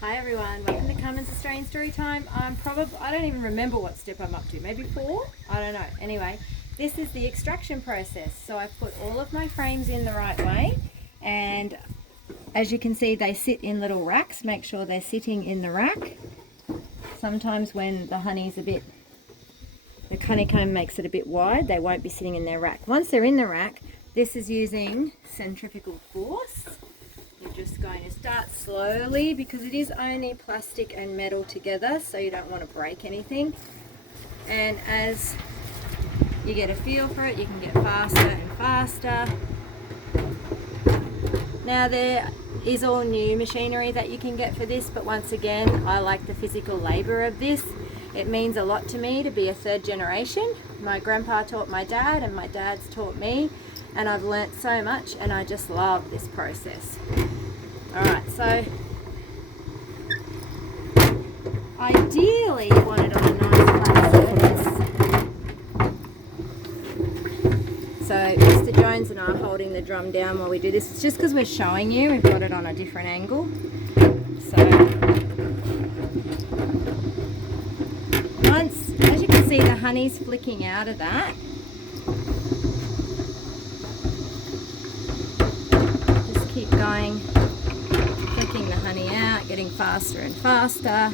Hi everyone, welcome to Carmen's Australian Storytime. I don't even remember what step I'm up to, maybe 4? I don't know. Anyway, this is the extraction process. So I've put all of my frames in the right way, and as you can see they sit in little racks. Make sure they're sitting in the rack. Sometimes when the honeycomb makes it a bit wide, they won't be sitting in their rack. Once they're in the rack, this is using centrifugal force. You're just going to start slowly because it is only plastic and metal together, so you don't want to break anything. And as you get a feel for it, you can get faster and faster. Now there is all new machinery that you can get for this, but once again, I like the physical labour of this. It means a lot to me to be a third generation. My grandpa taught my dad and my dad's taught me, and I've learnt so much, and I just love this process. Alright, so ideally you want it on a nice flat surface. So Mr. Jones and I are holding the drum down while we do this. It's just because we're showing you, we've got it on a different angle. So once, as you can see, the honey's flicking out of that. Just keep going, flicking the honey out, getting faster and faster.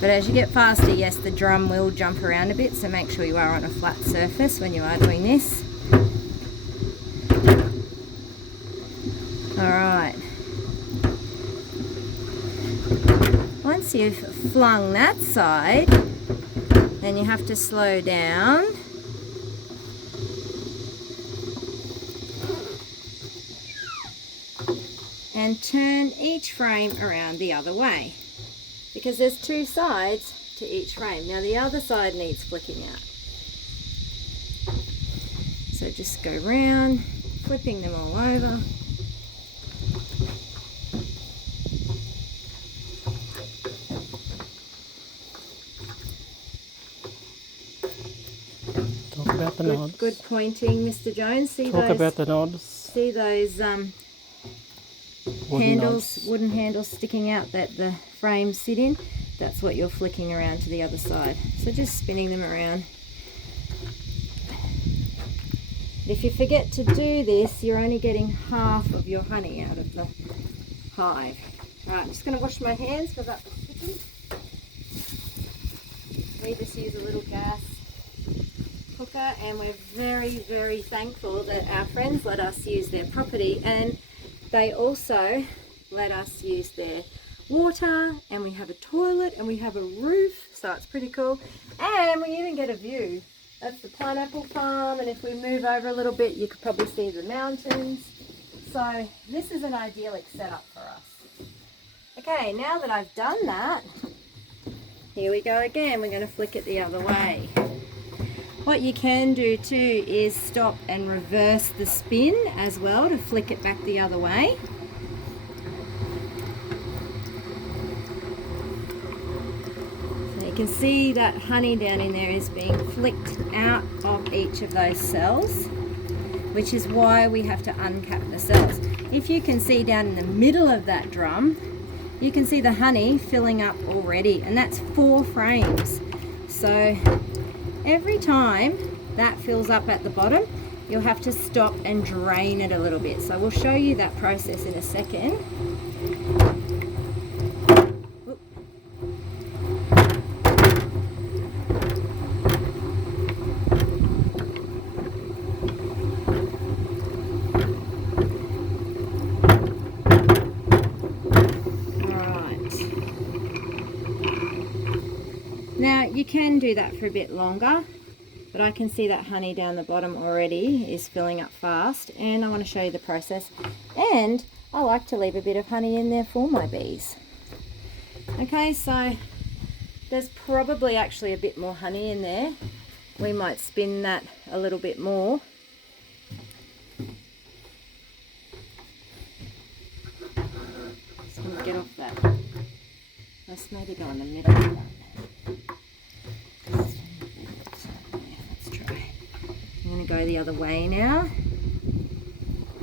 But as you get faster, yes, the drum will jump around a bit, so make sure you are on a flat surface when you are doing this. Alright. Once you've flung that side, then you have to slow down. And turn each frame around the other way, because there's 2 sides to each frame. Now the other side needs flicking out. So just go round, flipping them all over. Talk about the nods. Good pointing, Mr. Jones. Talk about the nods. See those wooden handles sticking out that the frames sit in? That's what you're flicking around to the other side. So just spinning them around. If you forget to do this, you're only getting half of your honey out of the hive. Alright, I'm just going to wash my hands because that was sticky. We just use a little gas cooker, and we're very, very thankful that our friends let us use their property, and they also let us use their water, and we have a toilet, and we have a roof, so it's pretty cool. And we even get a view. That's the pineapple farm, and if we move over a little bit, you could probably see the mountains. So this is an idyllic setup for us. Okay, now that I've done that, here we go again. We're going to flick it the other way. What you can do too is stop and reverse the spin as well to flick it back the other way. So you can see that honey down in there is being flicked out of each of those cells, which is why we have to uncap the cells. If you can see down in the middle of that drum, you can see the honey filling up already, and that's 4 frames. So every time that fills up at the bottom, you'll have to stop and drain it a little bit. So we'll show you that process in a second. Now you can do that for a bit longer, but I can see that honey down the bottom already is filling up fast, and I want to show you the process. And I like to leave a bit of honey in there for my bees. Okay, so there's probably actually a bit more honey in there. We might spin that a little bit more. Just going to get off that. Let's maybe go in the middle. Let's try. I'm going to go the other way now.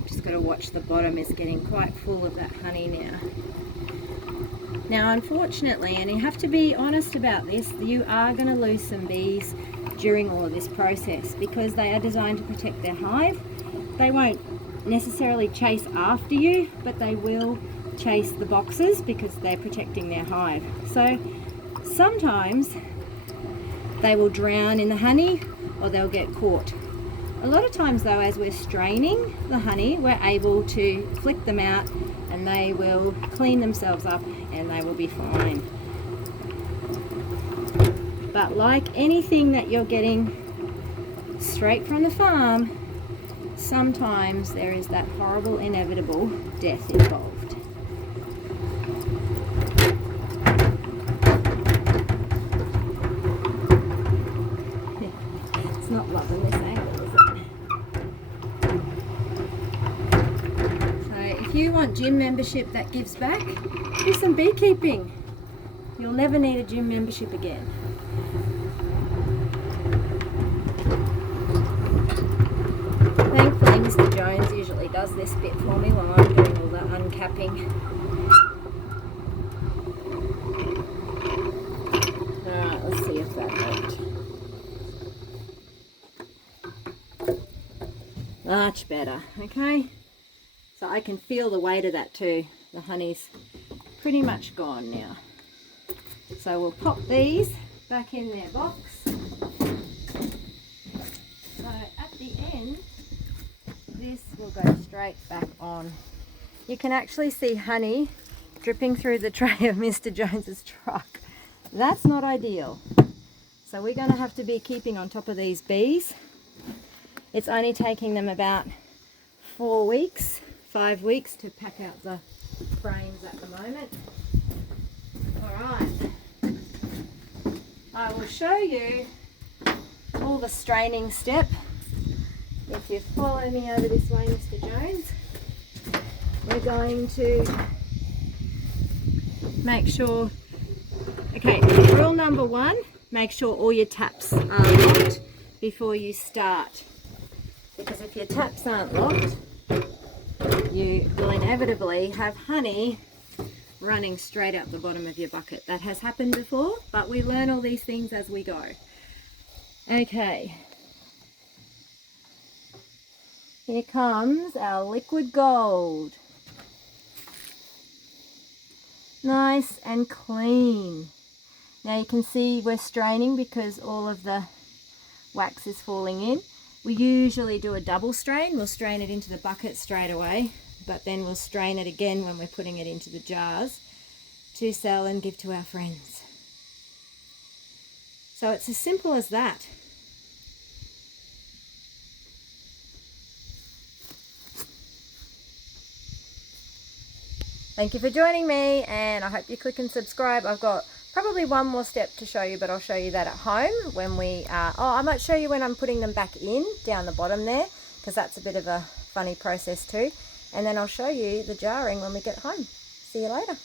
Just got to watch the bottom is getting quite full of that honey now. Now unfortunately, and you have to be honest about this, you are going to lose some bees during all of this process because they are designed to protect their hive. They won't necessarily chase after you, but they will chase the boxes because they're protecting their hive. So sometimes they will drown in the honey or they'll get caught. A lot of times though, as we're straining the honey, we're able to flick them out and they will clean themselves up and they will be fine. But like anything that you're getting straight from the farm, sometimes there is that horrible, inevitable death involved. It's not loving this angle, is it? So if you want gym membership that gives back, do some beekeeping. You'll never need a gym membership again. Thankfully, Mr. Jones usually does this bit for me while I'm doing all the uncapping. Alright, let's see if that worked. Much better, okay? So I can feel the weight of that too. The honey's pretty much gone now. So we'll pop these back in their box. So at the end, this will go straight back on. You can actually see honey dripping through the tray of Mr. Jones's truck. That's not ideal. So we're going to have to be keeping on top of these bees. It's only taking them about 4 weeks, 5 weeks to pack out the frames at the moment. Alright, I will show you all the straining step. If you follow me over this way, Mr. Jones, we're going to make sure, okay, rule number 1, make sure all your taps are locked before you start. Because if your taps aren't locked, you will inevitably have honey running straight out the bottom of your bucket. That has happened before, but we learn all these things as we go. Okay. Here comes our liquid gold. Nice and clean. Now you can see we're straining because all of the wax is falling in. We usually do a double strain. We'll strain it into the bucket straight away, but then we'll strain it again when we're putting it into the jars to sell and give to our friends. So it's as simple as that. Thank you for joining me, and I hope you click and subscribe. I've got probably one more step to show you, but I'll show you that at home when we I might show you when I'm putting them back in down the bottom there, because that's a bit of a funny process too. And then I'll show you the jarring when we get home. See you later.